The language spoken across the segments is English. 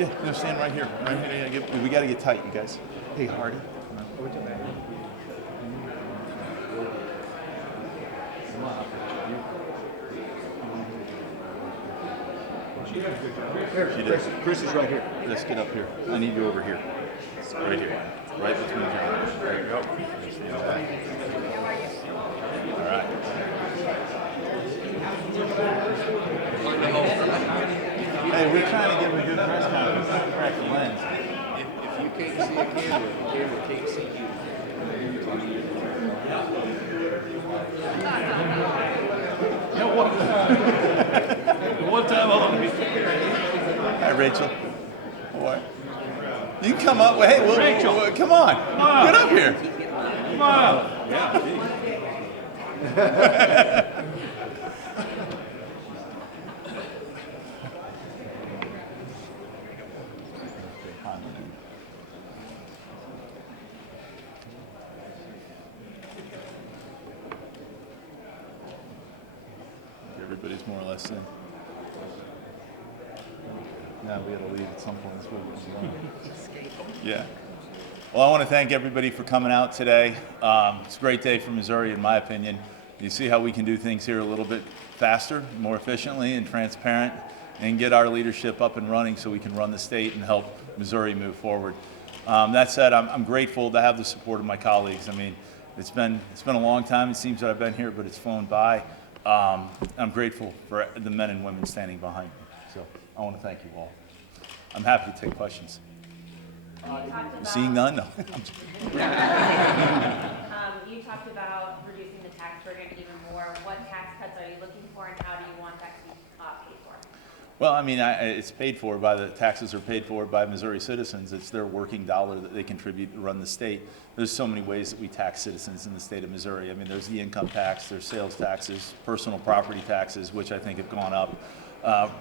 Yeah, no, stand right here. Right here. We got to get tight, you guys. Hey, Hardy. Come on. What's your name? Come on. She does. Chris is right here. Let's get up here. I need you over here. Right here. Right between your arms. There you go. All right. Hey, we're trying to give him a good press conference, not crack the lens. If you can't see a camera, the camera can't see you. You know what? One time alone. Hi, Rachel. What? You can come up. Hey, Rachel, come on. Get up here. Come on. Yeah. Everybody's more or less in. Now we got to leave at some point. Yeah. Well, I want to thank everybody for coming out today. It's a great day for Missouri, in my opinion. You see how we can do things here a little bit faster, more efficiently, and transparent, and get our leadership up and running so we can run the state and help Missouri move forward. That said, I'm grateful to have the support of my colleagues. I mean, it's been a long time. It seems that I've been here, but it's flown by. I'm grateful for the men and women standing behind me. So I want to thank you all. I'm happy to take questions. Seeing none? No. You talked about reducing the tax burden even more. What tax cuts are you looking for, and how do you want that to be paid for? Well, I mean, it's paid for by the taxes are paid for by Missouri citizens. It's their working dollar that they contribute to run the state. There's so many ways that we tax citizens in the state of Missouri. I mean, there's the income tax, there's sales taxes, personal property taxes, which I think have gone up,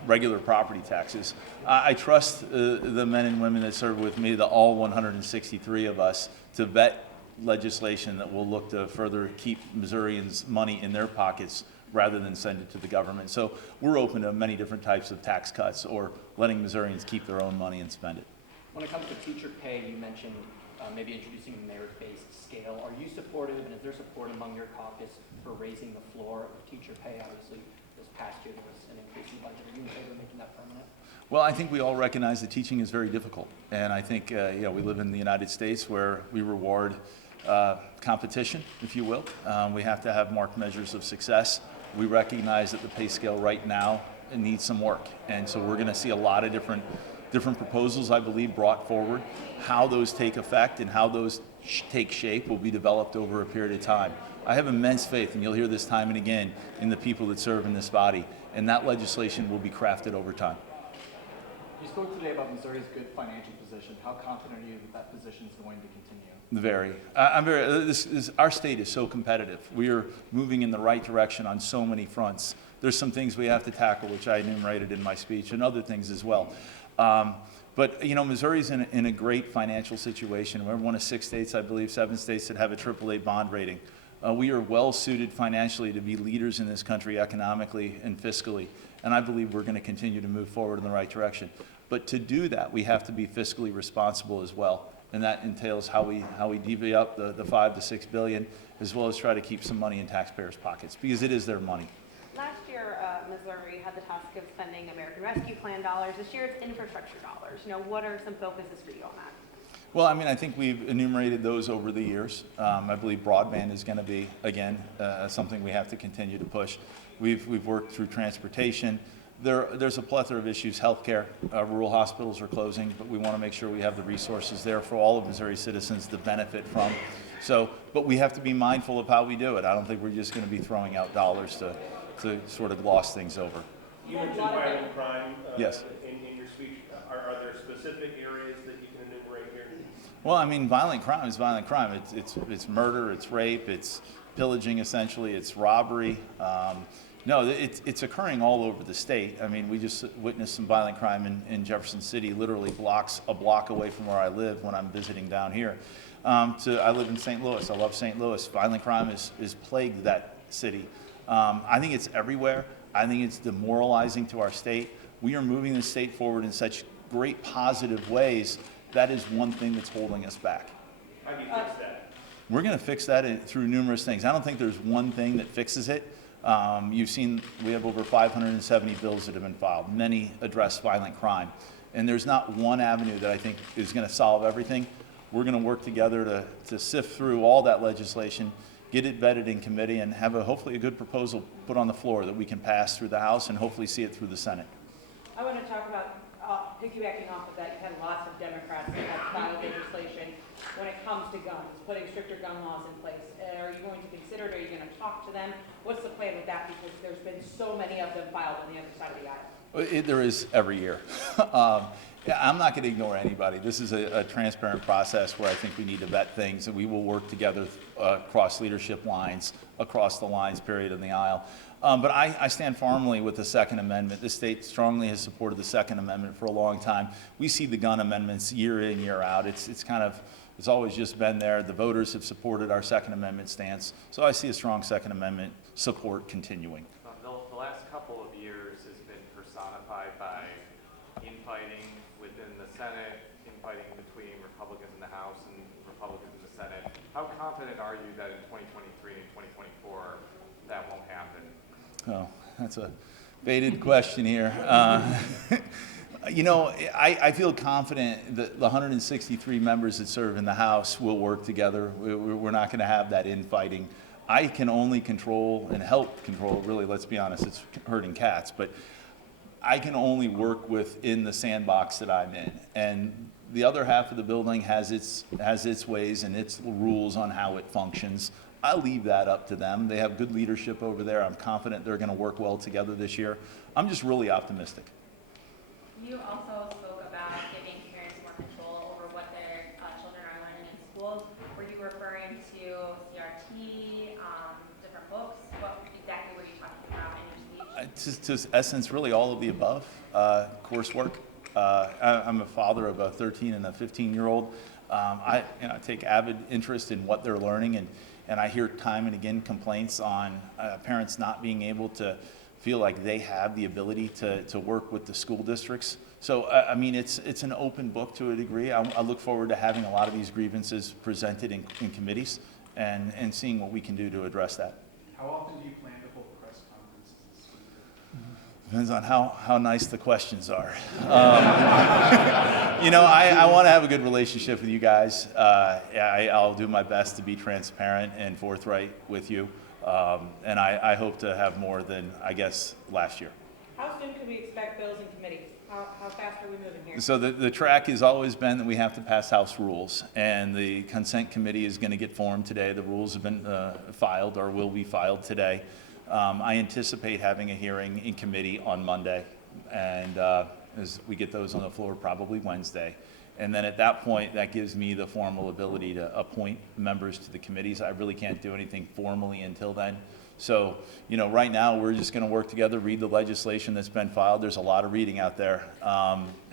regular property taxes. I trust the men and women that serve with me, all 163 of us, to vet legislation that will look to further keep Missourians' money in their pockets rather than send it to the government. So we're open to many different types of tax cuts or letting Missourians keep their own money and spend it. When it comes to teacher pay, you mentioned maybe introducing a merit-based scale. Are you supportive, and is there support among your caucus for raising the floor of teacher pay? Obviously, this past year there was an increase in budget. Are you in favor of making that permanent? Well, I think we all recognize that teaching is very difficult. And I think we live in the United States where we reward competition, if you will. We have to have marked measures of success. We recognize that the pay scale right now needs some work. And so we're going to see a lot of different proposals, I believe, brought forward. How those take effect and how those take shape will be developed over a period of time. I have immense faith, and you'll hear this time and again, in the people that serve in this body. And that legislation will be crafted over time. You spoke today about Missouri's good financial position. How confident are you that that position is going to continue? Very. Our state is so competitive. We are moving in the right direction on so many fronts. There's some things we have to tackle, which I enumerated in my speech, and other things as well. But Missouri's in a great financial situation. We're one of 6 states, I believe, 7 states that have a AAA bond rating. We are well suited financially to be leaders in this country economically and fiscally, and I believe we're going to continue to move forward in the right direction. But to do that, we have to be fiscally responsible as well, and that entails how we divvy up the $5 to $6 billion, as well as try to keep some money in taxpayers' pockets, because it is their money. Last year, Missouri had the task of spending American Rescue Plan dollars. This year, it's infrastructure dollars. What are some focuses for you on that? Well, I mean, I think we've enumerated those over the years. I believe broadband is going to be, again, something we have to continue to push. We've worked through transportation. There's a plethora of issues. Healthcare, rural hospitals are closing, but we want to make sure we have the resources there for all of Missouri citizens to benefit from. But we have to be mindful of how we do it. I don't think we're just going to be throwing out dollars to sort of gloss things over. You mentioned violent crime yes. in your speech. Are there specific areas that you can enumerate here? Well, I mean, violent crime is violent crime. It's murder, it's rape, it's pillaging essentially, it's robbery. No, it's occurring all over the state. I mean, we just witnessed some violent crime in Jefferson City, literally a block away from where I live when I'm visiting down here. I live in St. Louis. I love St. Louis. Violent crime is plagued that city. I think it's everywhere. I think it's demoralizing to our state. We are moving the state forward in such great positive ways, that is one thing that's holding us back. How do you fix that? We're going to fix that through numerous things. I don't think there's one thing that fixes it. You've seen we have over 570 bills that have been filed. Many address violent crime. And there's not one avenue that I think is going to solve everything. We're going to work together to sift through all that legislation, get it vetted in committee, and have hopefully a good proposal put on the floor that we can pass through the House and hopefully see it through the Senate. I want to talk about, piggybacking off of that, you've had lots of Democrats that have filed legislation when it comes to guns, putting stricter gun laws in place. Are you going to consider it? Are you going to talk to them? What's the plan with that? Because there's been so many of them filed on the other side of the aisle. There is every year. Yeah, I'm not going to ignore anybody. This is a transparent process where I think we need to vet things, and we will work together across leadership lines, across the lines, period, in the aisle. But I stand firmly with the Second Amendment. The state strongly has supported the Second Amendment for a long time. We see the gun amendments year in, year out. It's always just been there. The voters have supported our Second Amendment stance. So I see a strong Second Amendment support continuing. The last couple of years has been personified by infighting within the Senate, infighting between Republicans in the House and Republicans in the Senate. How confident are you that in 2023 and 2024 that won't happen? Oh, that's a baited question here. I feel confident that the 163 members that serve in the House will work together. We're not going to have that infighting. I can only control and help control, really, let's be honest, it's herding cats, but I can only work within the sandbox that I'm in. And the other half of the building has its ways and its rules on how it functions. I'll leave that up to them. They have good leadership over there. I'm confident they're going to work well together this year. I'm just really optimistic. You also spoke about giving parents more control over what their children are learning in schools. Were you referring to CRT, different books? What exactly were you talking about in your speech? To essence, really all of the above. Coursework. I'm a father of a 13 and a 15-year-old. I take avid interest in what they're learning, and I hear time and again complaints on parents not being able to feel like they have the ability to work with the school districts. So, it's an open book to a degree. I look forward to having a lot of these grievances presented in committees and seeing what we can do to address that. How often do you plan to hold press conferences as Speaker? Depends on how nice the questions are. I want to have a good relationship with you guys. I'll do my best to be transparent and forthright with you. And I hope to have more than, I guess, last year. How soon can we expect bills in committee? How fast are we moving here? So the track has always been that we have to pass House rules, and the consent committee is going to get formed today. The rules have been filed or will be filed today. I anticipate having a hearing in committee on Monday, and as we get those on the floor, probably Wednesday. And then at that point, that gives me the formal ability to appoint members to the committees. I really can't do anything formally until then. So, right now, we're just going to work together, read the legislation that's been filed. There's a lot of reading out there,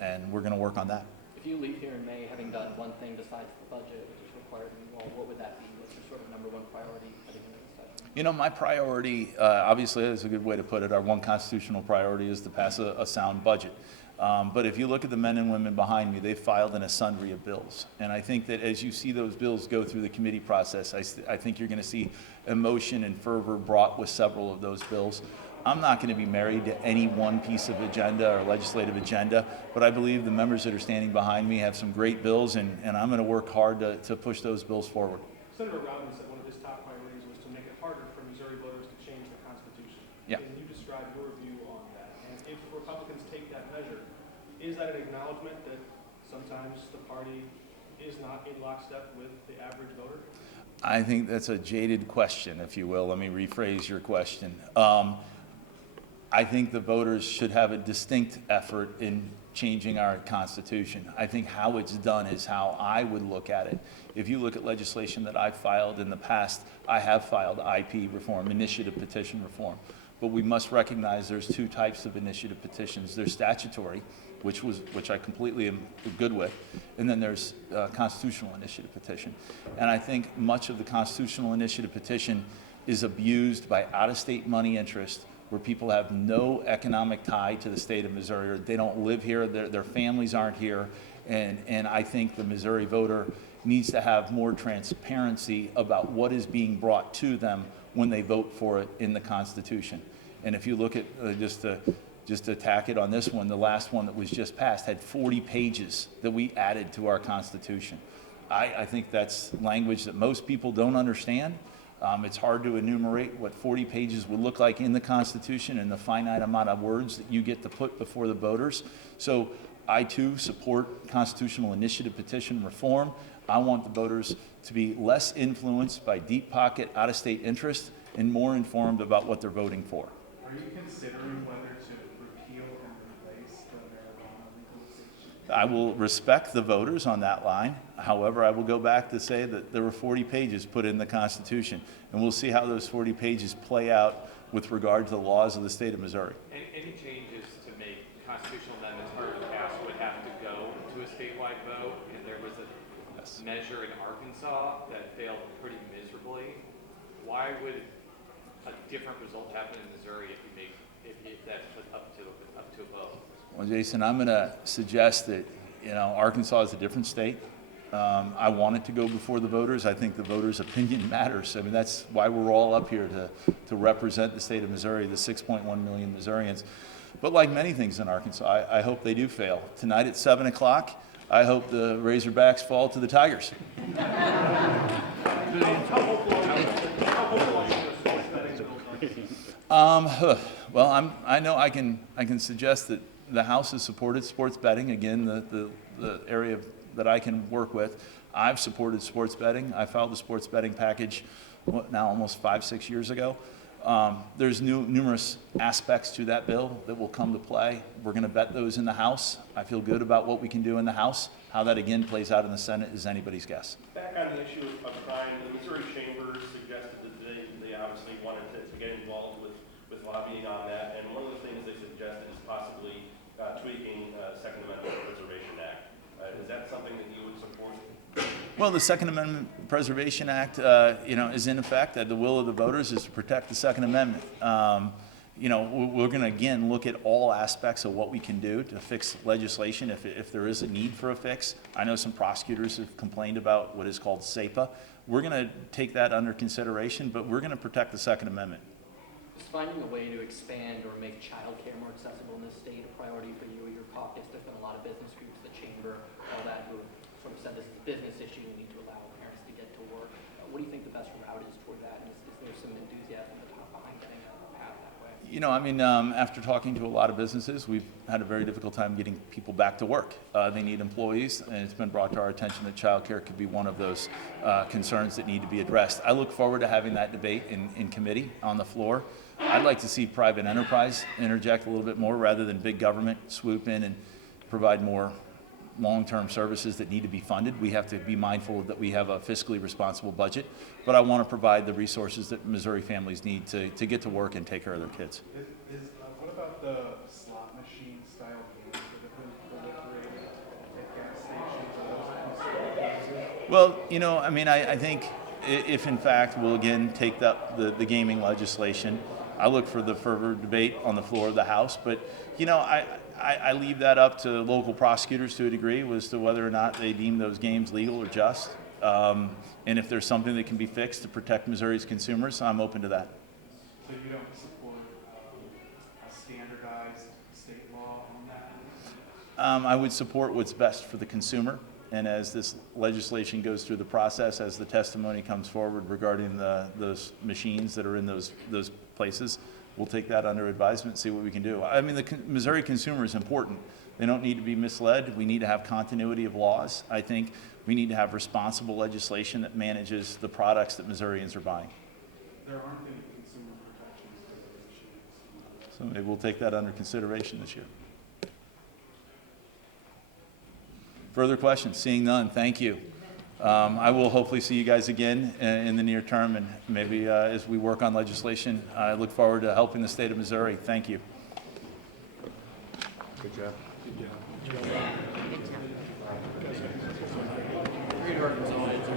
and we're going to work on that. If you leave here in May having done one thing besides the budget, which is required in the law, what would that be? What's your sort of number one priority heading into the session? My priority, obviously, that's a good way to put it. Our one constitutional priority is to pass a sound budget. But if you look at the men and women behind me, they've filed in a sundry of bills. And I think that as you see those bills go through the committee process, I think you're going to see emotion and fervor brought with several of those bills. I'm not going to be married to any one piece of agenda or legislative agenda, but I believe the members that are standing behind me have some great bills, and I'm going to work hard to push those bills forward. Senator Robbins said one of his top priorities was to make it harder for Missouri voters to change the Constitution. Yeah. Can you describe your view on that? And if Republicans take that measure, is that an acknowledgement that sometimes the party is not in lockstep with the average voter? I think that's a jaded question, if you will. Let me rephrase your question. I think the voters should have a distinct effort in changing our Constitution. I think how it's done is how I would look at it. If you look at legislation that I've filed in the past, I have filed IP reform, initiative petition reform. But we must recognize there's two types of initiative petitions. There's statutory, which I completely am good with, and then there's constitutional initiative petition. And I think much of the constitutional initiative petition is abused by out-of-state money interest where people have no economic tie to the state of Missouri, or they don't live here, their families aren't here, and I think the Missouri voter needs to have more transparency about what is being brought to them when they vote for it in the Constitution. And if you look at, just to tack it on this one, the last one that was just passed had 40 pages that we added to our Constitution. I think that's language that most people don't understand. It's hard to enumerate what 40 pages would look like in the Constitution and the finite amount of words that you get to put before the voters. So I too support constitutional initiative petition reform. I want the voters to be less influenced by deep pocket, out-of-state interest and more informed about what they're voting for. Are you considering whether to repeal and replace the marijuana legalization? I will respect the voters on that line. However, I will go back to say that there were 40 pages put in the Constitution, and we'll see how those 40 pages play out with regard to the laws of the state of Missouri. Any changes to make constitutional amendments harder to pass would have to go to a statewide vote, and there was a measure in Arkansas that failed pretty miserably. Why would a different result happen in Missouri if that's put up to a vote? Well, Jason, I'm going to suggest that, Arkansas is a different state. I want it to go before the voters. I think the voters' opinion matters. I mean, that's why we're all up here to represent the state of Missouri, the 6.1 million Missourians. But like many things in Arkansas, I hope they do fail. Tonight at 7 o'clock, I hope the Razorbacks fall to the Tigers. Well, I know I can suggest that the House has supported sports betting. Again, the area that I can work with. I've supported sports betting. I filed the sports betting package, now almost 5-6 years ago. There's numerous aspects to that bill that will come to play. We're going to vet those in the House. I feel good about what we can do in the House. How that again plays out in the Senate is anybody's guess. Back on the issue of crime, the Missouri Chamber suggested that they obviously wanted to get involved with lobbying on that, and one of the things they suggested is possibly tweaking Second Amendment Preservation Act. Is that something that you would support? Well, the Second Amendment Preservation Act, is in effect. The will of the voters is to protect the Second Amendment. We're going to, again, look at all aspects of what we can do to fix legislation if there is a need for a fix. I know some prosecutors have complained about what is called SAPA. We're going to take that under consideration, but we're going to protect the Second Amendment. Is finding a way to expand or make childcare more accessible in this state a priority for you or your caucus? There's been a lot of business groups, the chamber, all that, who have sort of said this is a business issue, we need to allow parents to get to work. What do you think the best route is toward that? And is there some enthusiasm behind getting a path that way? After talking to a lot of businesses, we've had a very difficult time getting people back to work. They need employees, and it's been brought to our attention that childcare could be one of those concerns that need to be addressed. I look forward to having that debate in committee on the floor. I'd like to see private enterprise interject a little bit more rather than big government swoop in and provide more long-term services that need to be funded. We have to be mindful that we have a fiscally responsible budget, but I want to provide the resources that Missouri families need to get to work and take care of their kids. What about the slot machine style games that have been proliferated at gas stations? Well, I think if in fact we'll again take up the gaming legislation, I look for the further debate on the floor of the House, but I leave that up to local prosecutors to a degree as to whether or not they deem those games legal or just. And if there's something that can be fixed to protect Missouri's consumers, I'm open to that. So you don't support a standardized state law on that? I would support what's best for the consumer. And as this legislation goes through the process, as the testimony comes forward regarding those machines that are in those places, we'll take that under advisement and see what we can do. The Missouri consumer is important. They don't need to be misled. We need to have continuity of laws. I think we need to have responsible legislation that manages the products that Missourians are buying. There aren't any consumer protections for those machines. So maybe we'll take that under consideration this year. Further questions? Seeing none, thank you. I will hopefully see you guys again in the near term, and maybe as we work on legislation. I look forward to helping the state of Missouri. Thank you. Good job. Great Arkansas.